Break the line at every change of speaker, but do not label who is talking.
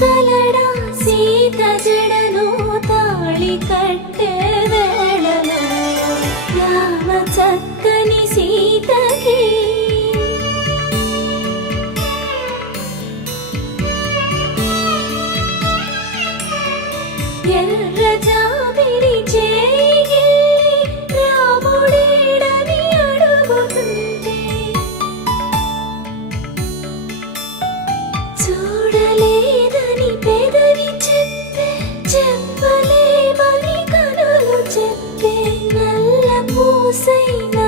ಕಲಡ ಸೀತ ಜಡನು ತಾಳಿ ಕಟ್ಟೆ ವೇಳನು ಯಾವ ಚಕ್ಕನಿ ಸೀತಗೆ ಎಲ್ರ ಜ sem